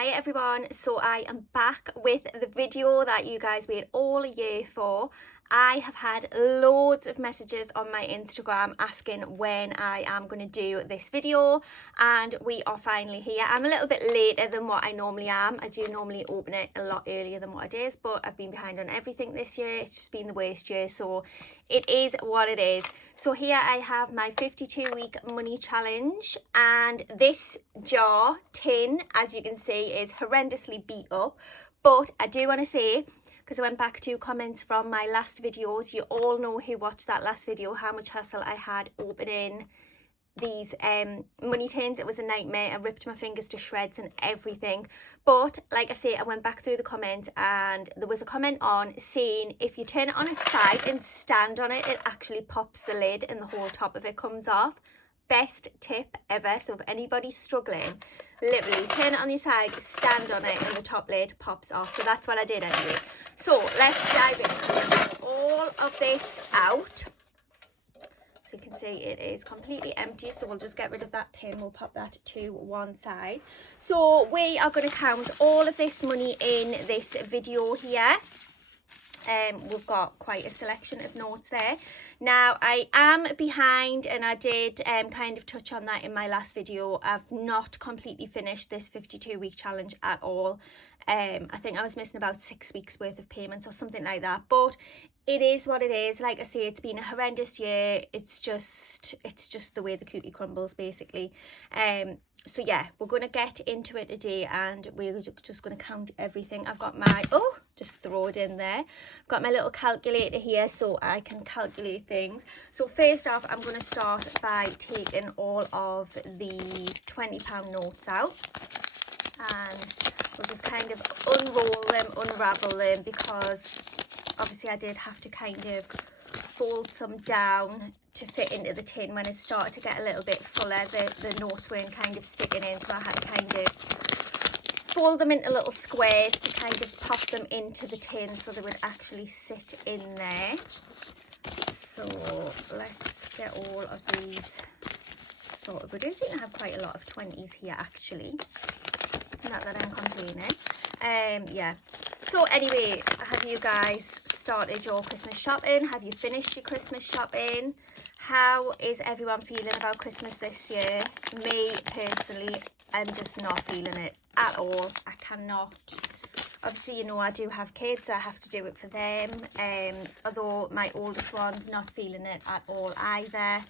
Hi everyone, so I am back with the video that you guys wait all year for. I have had loads of messages on my Instagram asking when I am going to do this video, and we are finally here. I'm a little bit later than what I normally am. I do normally open it a lot earlier than what it is, but I've been behind on everything this year. It's just been the worst year, so it is what it is. So here I have my 52-week money challenge, and this tin, as you can see, is horrendously beat up. But I do want to say, because I went back to comments from my last videos, you all know who watched that last video how much hassle I had opening these money tins. It was a nightmare. I ripped my fingers to shreds and everything. But like I say, I went back through the comments and there was a comment on saying if you turn it on its side and stand on it, it actually pops the lid and the whole top of it comes off. Best tip ever. So if anybody's struggling, literally turn it on your side, stand on it, and the top lid pops off. So that's what I did anyway. So let's dive in. Get all of this out. So you can see it is completely empty, so we'll just get rid of that tin. We'll pop that to one side. So we are going to count all of this money in this video here. We've got quite a selection of notes there. Now I am behind, and I did kind of touch on that in my last video. I've not completely finished this 52-week challenge at all. I think I was missing about 6 weeks worth of payments or something like that, but it is what it is. Like I say, it's been a horrendous year. It's just the way the cookie crumbles, basically. So yeah, we're going to get into it today, and we're just going to count everything. I've got my, just throw it in there. I've got my little calculator here so I can calculate things. So first off, I'm going to start by taking all of the £20 notes out, and we'll just kind of unroll them, unravel them, because obviously I did have to kind of fold some down to fit into the tin. When it started to get a little bit fuller, the notes weren't kind of sticking in, so I had to kind of fold them into little squares to kind of pop them into the tin so they would actually sit in there. So let's get all of these sorted. We do seem to have quite a lot of 20s here actually, not that I'm complaining. Yeah, so anyway, have you guys started your Christmas shopping? Have you finished your Christmas shopping? How is everyone feeling about Christmas this year? Me personally, I'm just not feeling it at all. I cannot. Obviously, you know, I do have kids. I have to do it for them. Although my oldest one's not feeling it at all either.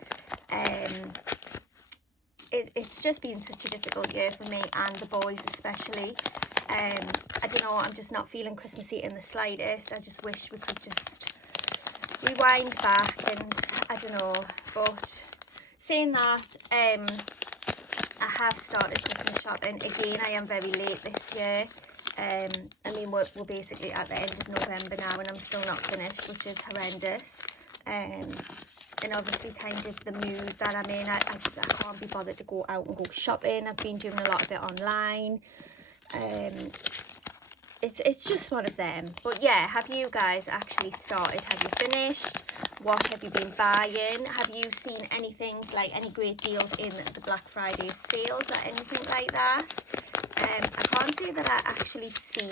It's just been such a difficult year for me and the boys especially. I don't know, I'm just not feeling Christmassy in the slightest. I just wish we could just rewind back, and I don't know. But saying that, I have started Christmas shopping again. I am very late this year. I mean, we're basically at the end of November now, and I'm still not finished, which is horrendous. And obviously kind of the mood that I'm in, I can't be bothered to go out and go shopping. I've been doing a lot of it online. It's just one of them. But yeah, have you guys actually started? Have you finished? What have you been buying? Have you seen anything, like any great deals in the Black Friday sales or anything like that? I can't say that I actually seen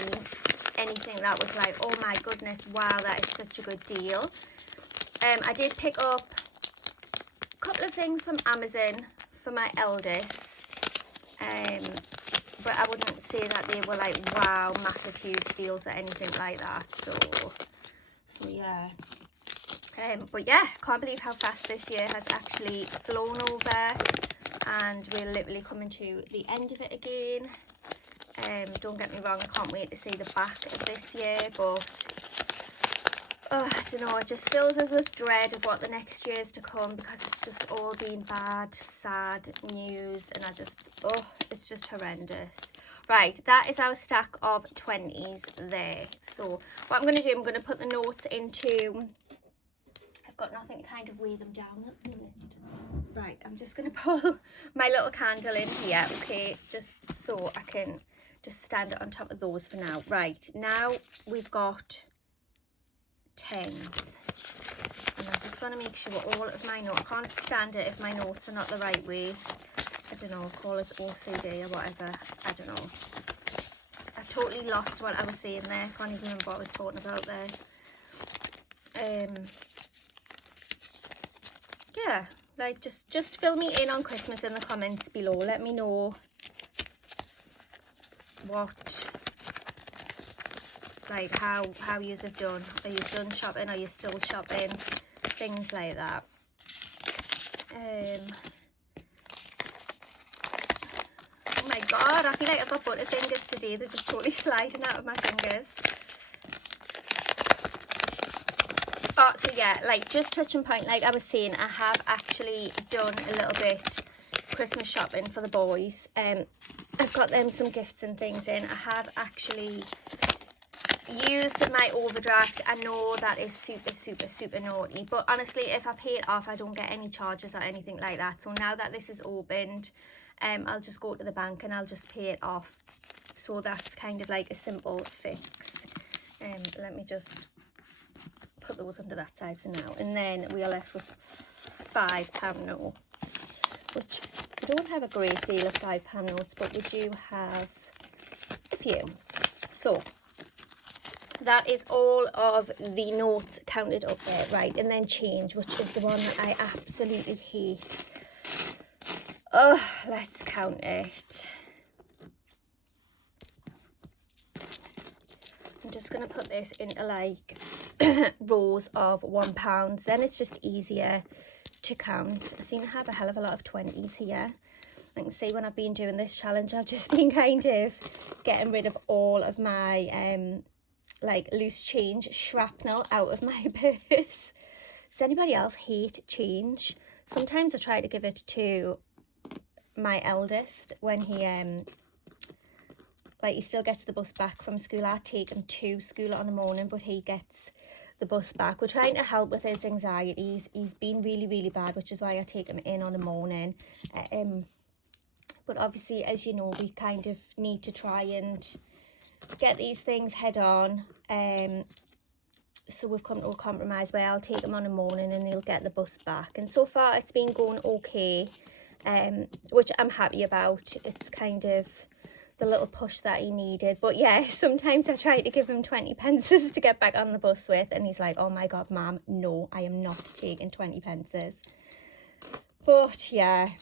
anything that was like, oh my goodness, wow, that is such a good deal. I did pick up a couple of things from Amazon for my eldest, but I wouldn't say that they were like, wow, massive, huge deals or anything like that. So yeah. But yeah, can't believe how fast this year has actually flown over, and we're literally coming to the end of it again. Don't get me wrong, I can't wait to see the back of this year, but I don't know, it just fills us with dread of what the next year is to come, because it's just all been bad, sad news, and it's just horrendous. Right, that is our stack of 20s there. So what I'm going to do, I'm going to put the notes into, I've got nothing to kind of weigh them down at the minute. Right, I'm just going to pull my little candle in here, okay, just so I can just stand it on top of those for now. Right, now we've got 10s, and I just want to make sure all of my notes, I can't stand it if my notes are not the right way. I don't know, call it OCD or whatever, I don't know. totally lost what I was saying there. I can't even remember what I was talking about there. Yeah, like just fill me in on Christmas in the comments below. Let me know what, like how yous have done. Are you done shopping? Are you still shopping? Things like that. Oh my god, I feel like I've got butterfingers today. They're just totally sliding out of my fingers. Oh, so yeah, like just touching point, like I was saying, I have actually done a little bit Christmas shopping for the boys. I've got them some gifts and things in. I have actually used my overdraft. I know that is super naughty, but honestly, if I pay it off, I don't get any charges or anything like that. So now that this is opened, I'll just go to the bank and I'll just pay it off. So that's kind of like a simple fix. Let me just put those under that side for now, and then we are left with £5 notes, which we don't have a great deal of £5 notes, but we do have a few. So that is all of the notes counted up there, right? And then change, which is the one that I absolutely hate. Oh, let's count it. I'm just going to put this into like rows of £1. Then it's just easier to count. I seem to have a hell of a lot of 20s here. I can see when I've been doing this challenge, I've just been kind of getting rid of all of my like loose change shrapnel out of my purse. Does anybody else hate change? Sometimes I try to give it to my eldest when he like he still gets the bus back from school. I take him to school on the morning, but he gets the bus back. We're trying to help with his anxieties. He's been really bad, which is why I take him in on the morning. But obviously, as you know, we kind of need to try and get these things head on. So we've come to a compromise where I'll take him on the morning and he'll get the bus back. And so far it's been going okay, which I'm happy about. It's kind of the little push that he needed. But yeah, sometimes I try to give him 20 pences to get back on the bus with, and he's like, oh my god, ma'am, no, I am not taking 20 pences. But yeah,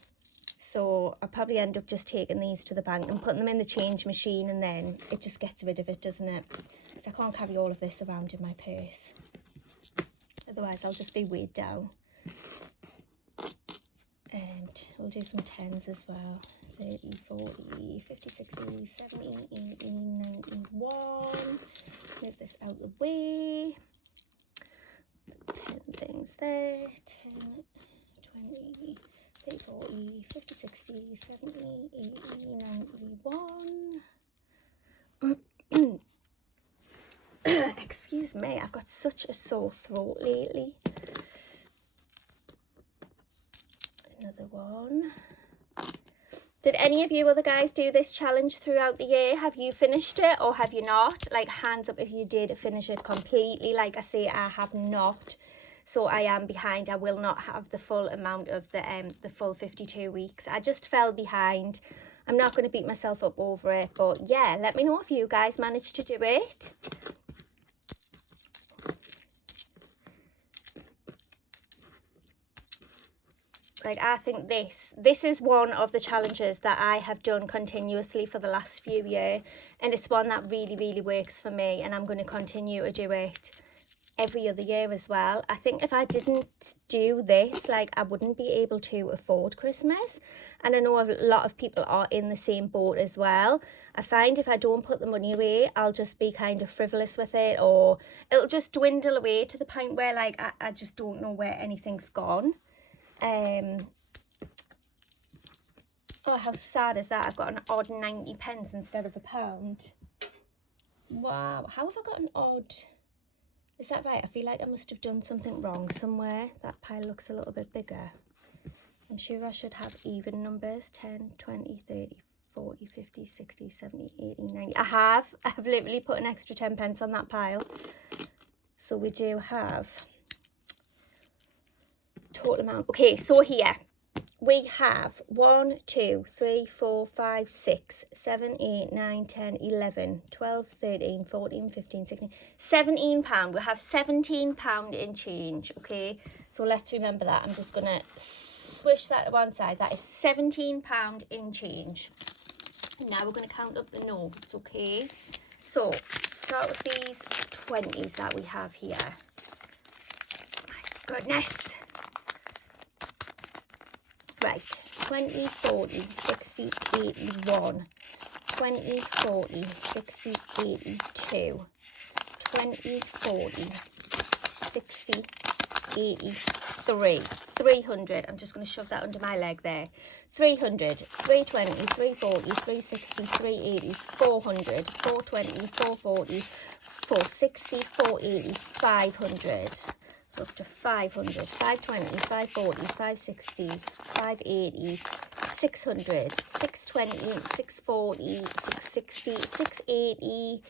so I'll probably end up just taking these to the bank and putting them in the change machine, and then it just gets rid of it, doesn't it? Because I can't carry all of this around in my purse. Otherwise, I'll just be weighed down. And we'll do some 10s as well. 30, 40, 50, 60, 70, 80, 91. Move this out the way. 10 things there. 10, 20, 30, 40, 50, 60, 70, 80, 91. Excuse me, I've got such a sore throat lately. Another one. Did any of you other guys do this challenge throughout the year? Have you finished it or have you not? Like, hands up if you did finish it completely. Like I say, I have not. So I am behind. I will not have the full amount of the full 52 weeks. I just fell behind. I'm not going to beat myself up over it. But yeah, let me know if you guys managed to do it. Like, I think this is one of the challenges that I have done continuously for the last few years, and it's one that really works for me, and I'm going to continue to do it every other year as well. I think if I didn't do this, like, I wouldn't be able to afford Christmas, and I know a lot of people are in the same boat as well. I find if I don't put the money away, I'll just be kind of frivolous with it, or it'll just dwindle away to the point where, like, I just don't know where anything's gone. Oh, how sad is that? I've got an odd 90 pence instead of £1. Wow, how have I got an odd? Is that right? I feel like I must have done something wrong somewhere. That pile looks a little bit bigger. I'm sure I should have even numbers. 10, 20, 30, 40, 50, 60, 70, 80, 90. I've literally put an extra 10 pence on that pile. So we do have total amount. Okay, so here we have 1, 2, 3, 4, 5, 6, 7, 8, 9, 10, 11, 12, 13, 14, 15, 16, £17. We have £17 in change, okay? So let's remember that. I'm just going to swish that to one side. That is £17 in change. And now we're going to count up the notes, okay? So start with these 20s that we have here. My goodness. Right, 20, 40, 60, 81, 20, 40, 60, 82, 20, 40, 60, 83, 300. I'm just going to shove that under my leg there. 300, 320, 340, 360, 380, 400, 420, 440, 460, 480, 500. Up to 500, 520, 540, 560, 580, 600, 620, 640, 660, 680,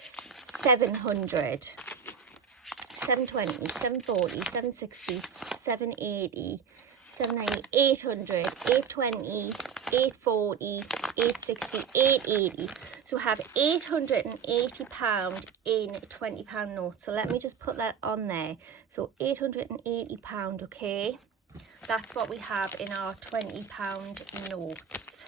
700, 720, 740, 760, 780, 790, 800, 820, 840, 860, 880. So we have £880 in £20 notes. So let me just put that on there. So £880, okay? That's what we have in our £20 notes.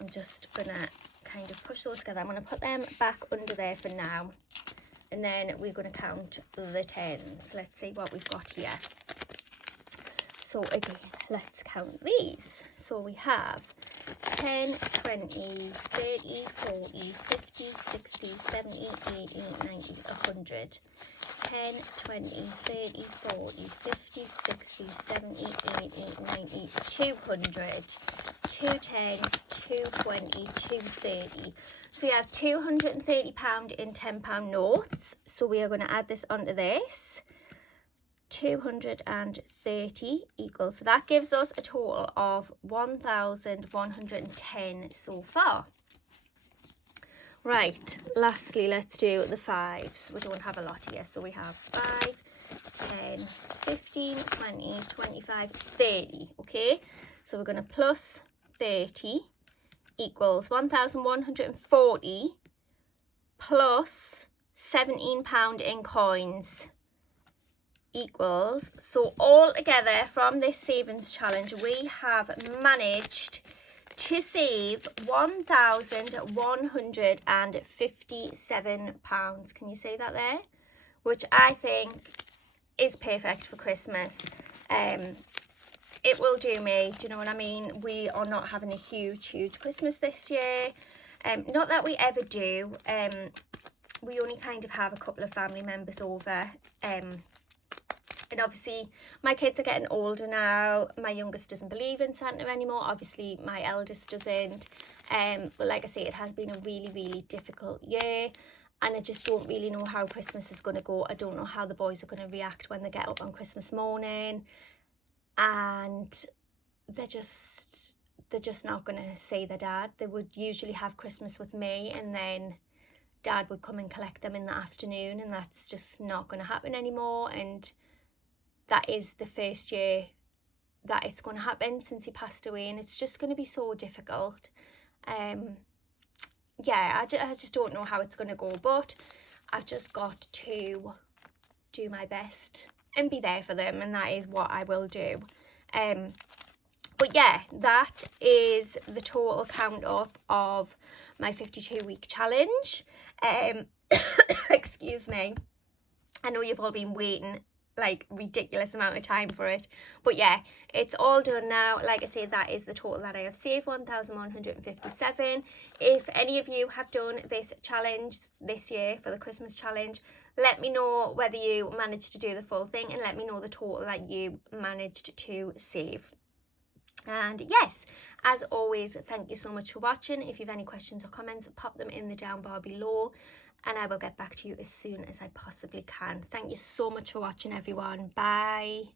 I'm just gonna kind of push those together. I'm gonna put them back under there for now. And then we're gonna count the tens. Let's see what we've got here. So again, let's count these. So we have 10, 20, 30, 40, 50, 60, 70, 80, 90, 100. 10, 20, 30, 40, 50, 60, 70, 80, 90, 200. 210, 220, 230. So we have £230 in £10 notes. So we are going to add this onto this. 230 equals, so that gives us a total of 1,110 so far. Right, lastly, let's do the fives. We don't have a lot here, so we have 5, 10, 15, 20, 25, 30, okay? So we're going to plus 30 equals 1,140 plus £17 in coins equals, so all together from this savings challenge we have managed to save £1,157. Can you see that there? Which I think is perfect for Christmas. It will do me, do you know what I mean? We are not having a huge Christmas this year. Not that we ever do. We only kind of have a couple of family members over. And obviously my kids are getting older now. My youngest doesn't believe in Santa anymore. Obviously my eldest doesn't. But like I say, it has been a really difficult year. And I just don't really know how Christmas is going to go. I don't know how the boys are going to react when they get up on Christmas morning. And they're just not going to see their dad. They would usually have Christmas with me, and then Dad would come and collect them in the afternoon. And that's just not going to happen anymore. And that is the first year that it's going to happen since he passed away, and it's just going to be so difficult. Yeah, I just don't know how it's going to go, but I've just got to do my best and be there for them, and that is what I will do. But yeah, that is the total count up of my 52-week challenge. Excuse me. I know you've all been waiting like ridiculous amount of time for it, but yeah, it's all done now. Like I say, that is the total that I have saved, 1,157. If any of you have done this challenge this year for the Christmas challenge, let me know whether you managed to do the full thing, and let me know the total that you managed to save. And yes, as always, thank you so much for watching. If you have any questions or comments, pop them in the down bar below, and I will get back to you as soon as I possibly can. Thank you so much for watching, everyone. Bye.